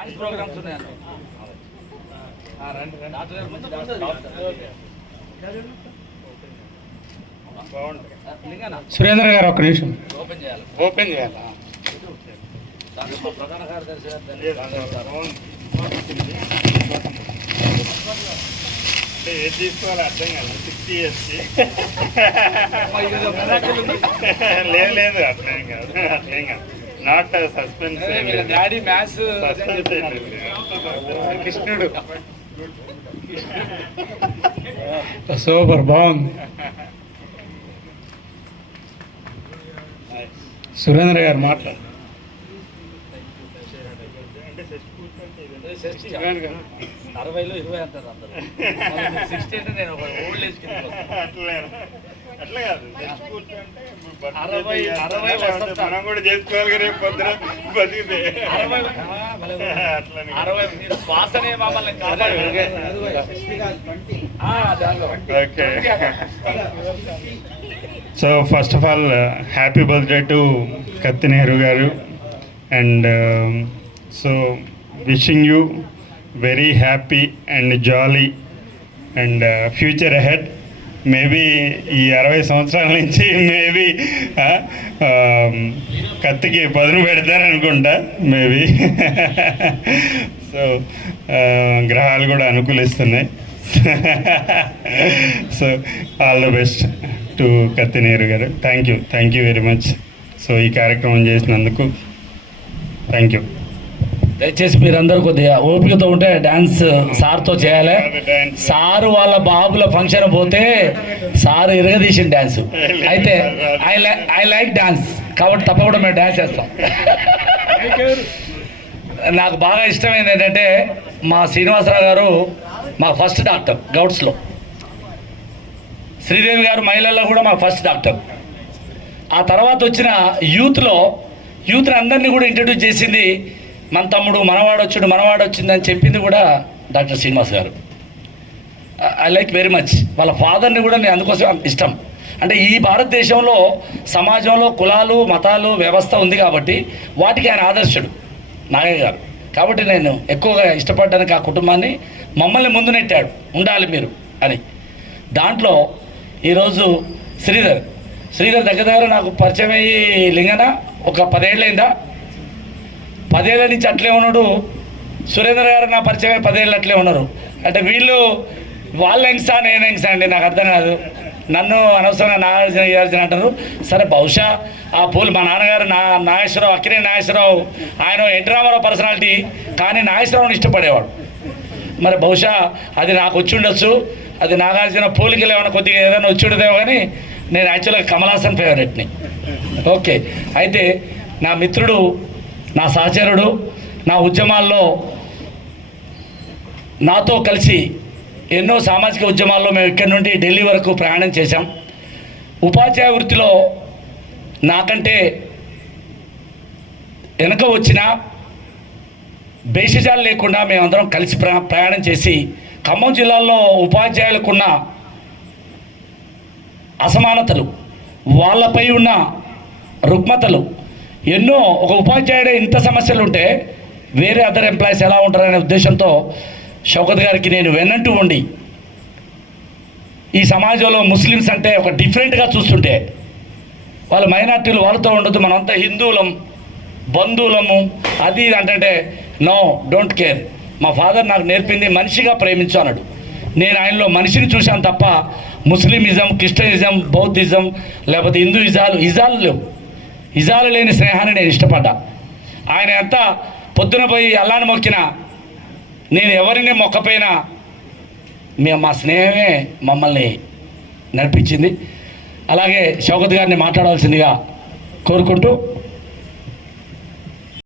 Dance programmes ఉన్నాయండి ఆ, రండి రండి. డాక్టర్ గారు మంచి డాక్టర్. సురేంద్ర గారు ఒక్క నిమిషం. ఓపెన్ చేయాలి. ఓపెన్ చేయాలా? ప్రధాన కార్యదర్శి. అంటే ఏది తీసుకోవాలో అర్థం కాదు సిక్స్టీ ఉంది. లేదు లేదు అట్లేం కాదు. అట్లేం కాదు. Not suspense daddy maths Krishnudu. Super బాగుంది. సురేంద్ర గారు మాట్లాడు. అరవైలో ఇరవై అంటారు అందరూ. సిక్స్టీ అంటే నేను అట్లే కాదు. అరవై-. అరవై. మనం కూడా చేసుకోవాలి రేపు పొద్దున బతికితే. అరవై అరవై మీరు శ్వాసనే మమ్మల్ని కాపాడు. Okay. So first of all happy birthday to Kathi Nehru గారు. And so wishing you very happy and jolly and future ahead maybe ఈ అరవై సంవత్సరాల నుంచి మేబీ uh, um, కత్తికి పదును పెడతారనుకుంటా మేబీ సో uh, గ్రహాలు కూడా అనుకూలిస్తున్నాయి. So all the best to Kathineru గారు. Thank you thank you very much so ఈ కార్యక్రమం చేసినందుకు థ్యాంక్ యూ దయచేసి మీరందరూ కొద్దిగా ఓపికతో ఉంటే డాన్స్ సార్తో చేయాలి. సారు వాళ్ళ బాబుల ఫంక్షన్ పోతే సారు ఇరగదీసిన డాన్స్. అయితే I like I like dance. కాబట్టి తప్పకుండా మేము డాన్స్ చేస్తాం. నాకు బాగా ఇష్టమైంది ఏంటంటే మా శ్రీనివాసరావు గారు మా ఫస్ట్ డాక్టర్ గౌడ్స్లో. శ్రీదేవి గారు మహిళల్లో కూడా మా ఫస్ట్ డాక్టర్. ఆ తర్వాత వచ్చిన యూత్లో యూత్ని అందరినీ కూడా ఇంట్రడ్యూస్ చేసింది మన తమ్ముడు మనవాడు వచ్చాడు మనవాడు వచ్చిందని చెప్పింది కూడా డాక్టర్ శ్రీనివాస్ గారు. ఐ లైక్ వెరీ మచ్ వాళ్ళ ఫాదర్ని కూడా నేను అందుకోసం ఇష్టం. అంటే ఈ భారతదేశంలో సమాజంలో కులాలు మతాలు వ్యవస్థ ఉంది కాబట్టి వాటికి ఆయన ఆదర్శుడు నాగయ్య గారు. కాబట్టి నేను ఎక్కువగా ఇష్టపడ్డానికి ఆ కుటుంబాన్ని మమ్మల్ని ముందు నెట్టాడు. ఉండాలి మీరు అని. దాంట్లో ఈరోజు శ్రీధర్. శ్రీధర్ దగ్గర దగ్గర నాకు పరిచయం అయ్యి లింగన ఒక పదేళ్ళైందా పదేళ్ళ నుంచి అట్లే ఉన్నాడు. సురేంద్ర గారు నా పరిచయం పదేళ్ళు అట్లే ఉన్నారు. అంటే వీళ్ళు వాళ్ళ ఎంగ్సా నేను ఎంగ్సా అండి నాకు అర్థం కాదు. నన్ను అనవసరంగా నాగార్జున నాగార్జున అంటారు. సరే బహుశా ఆ పూలు మా నాన్నగారు నా నాగేశ్వరరావు అక్కినే నాగేశ్వరరావు ఆయన ఎన్టీ రామారావు పర్సనాలిటీ కానీ నాగేశ్వరరావుని ఇష్టపడేవాడు. మరి బహుశా అది నాకు వచ్చి ఉండొచ్చు. అది నాగార్జున పూలకి ఏమైనా కొద్దిగా ఏదైనా వచ్చి ఉండదేమో కానీ నేను యాక్చువల్గా కమలాసన్ ఫేవరెట్ని. ఓకే. అయితే నా మిత్రుడు నా సహచరుడు నా ఉద్యమాల్లో నాతో కలిసి ఎన్నో సామాజిక ఉద్యమాల్లో మేము ఇక్కడి నుండి ఢిల్లీ వరకు ప్రయాణం చేశాం. ఉపాధ్యాయ వృత్తిలో నాకంటే వెనక వచ్చిన భేషజాలు లేకుండా మేమందరం కలిసి ప్ర ప్రయాణం చేసి ఖమ్మం జిల్లాలో ఉపాధ్యాయులకున్న అసమానతలు వాళ్ళపై ఉన్న రుగ్మతలు ఎన్నో ఒక ఉపాధ్యాయుడే ఇంత సమస్యలు ఉంటే వేరే అదర్ ఎంప్లాయీస్ ఎలా ఉంటారనే ఉద్దేశంతో షౌకత్ గారికి నేను వెన్నంటూ ఉండి ఈ సమాజంలో ముస్లిమ్స్ అంటే ఒక డిఫరెంట్గా చూస్తుంటే వాళ్ళ మైనార్టీలు వాళ్ళతో ఉండదు మనంతా హిందువులం బంధువులము అది ఇది అంటే నో డోంట్ కేర్. మా ఫాదర్ నాకు నేర్పింది మనిషిగా ప్రేమించు అన్నాడు. నేను ఆయనలో మనిషిని చూశాను తప్ప ముస్లిమిజం క్రిస్టియనిజం బౌద్ధిజం లేకపోతే హిందూ ఇజాలు ఇజాలు లేవు. నిజాలు లేని స్నేహాన్ని నేను ఇష్టపడ్డా. ఆయన ఎంత పొద్దున పోయి అల్లాన్ని మొక్కినా నేను ఎవరిని మొక్కపోయినా మేము మా స్నేహమే మమ్మల్ని నడిపించింది. అలాగే శౌకత్ గారిని మాట్లాడవలసిందిగా కోరుకుంటూ